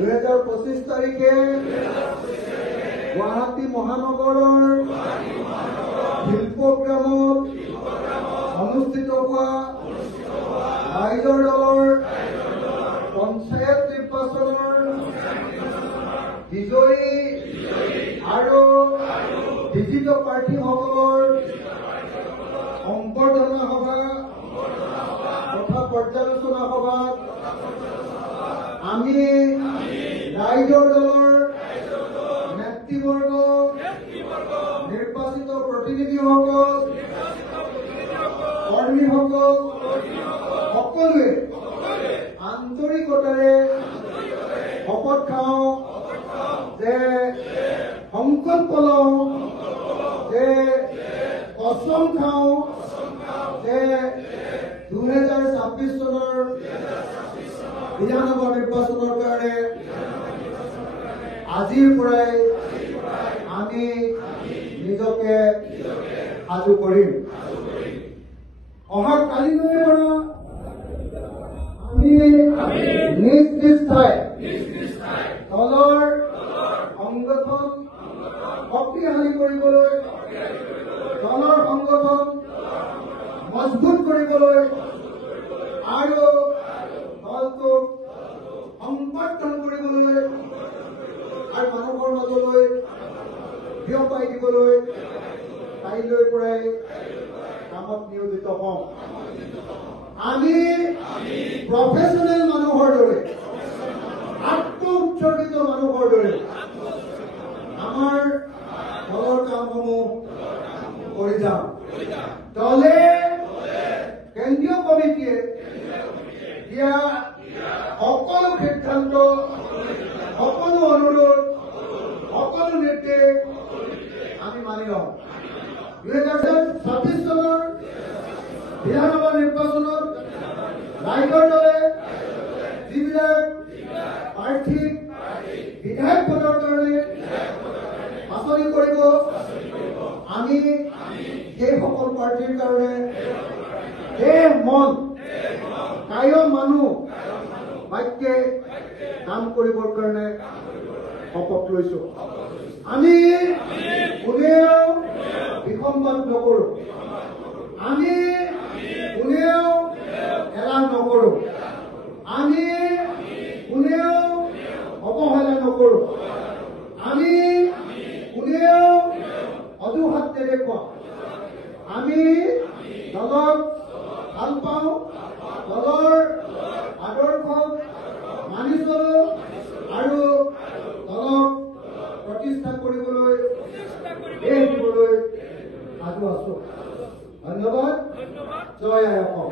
2025 তাৰিখে গুৱাহাটী মহানগৰৰ শিল্পগ্ৰামত অনুষ্ঠিত হোৱা ৰাইজৰ দলৰ পঞ্চায়ত নিৰ্বাচনৰ বিজয়ী আৰু বিজিত প্ৰাৰ্থীসকলৰ সম্বৰ্ধনা সভা তথা পৰ্যালোচনা সভাত আমি ৰাইজৰ দলৰ নেতৃবৰ্গ নিৰ্বাচিত প্ৰতিনিধিসকল কৰ্মীসকল সকলোৱে আন্তৰিকতাৰে শপত খাওঁ যে সংকল্প লওঁ যে কচম খাওঁ যে 2026 চনৰ বিধানসভা নিৰ্বাচনৰ কাৰণে আজিৰ পৰাই আমি নিজকে সাজু কৰিম। অহা কালিলৈ পৰা আমি নিজ নিজ ঠাইত দলৰ সংগঠন শক্তিশালী কৰিবলৈ, দলৰ সংগঠন মজবুত কৰিবলৈ আৰু দলটোক সংবৰ্ধন কৰিবলৈ আৰু মানুহৰ মাজলৈ বিয়পাই দিবলৈ কাইলৈৰ পৰাই কামত নিয়োজিত হওঁ। আমি প্ৰফেচনেল মানুহৰ দৰে, আত্ম উৎসৰ্গিত মানুহৰ দৰে আমাৰ দলৰ কামসমূহ কৰি যাম। দলে কেন্দ্ৰীয় কমিটিয়ে দিয়া সকলো সিদ্ধান্ত, সকলো অনুৰোধ, সকলো নিৰ্দেশ আমি মানি লওঁ। 2026 চনৰ বিধানসভা নিৰ্বাচনত ৰাইজৰ দলে যিবিলাক প্ৰাৰ্থীক বিধায়ক পদৰ কাৰণে বাছনি কৰিব, আমি সেই সকল প্ৰাৰ্থীৰ কাৰণে দেহ মন কায় মানুহ বাক্যে কাম কৰিবৰ কাৰণে শপত লৈছো। আমি কোনেও বিসম্বাদ নকৰো, আমি কোনেও এলাহ নকৰো, আমি কোনেও অৱহেলা নকৰো, আমি কোনেও অজুহাত নেদেখুৱাও। আমি দলক ভাল পাওঁ, দলৰ আদৰ্শ মানি চলো আৰু দলক প্ৰতিষ্ঠা কৰিবলৈ দেশ দিবলৈ সাজু আছো। ধন্যবাদ। জয় আই অসম।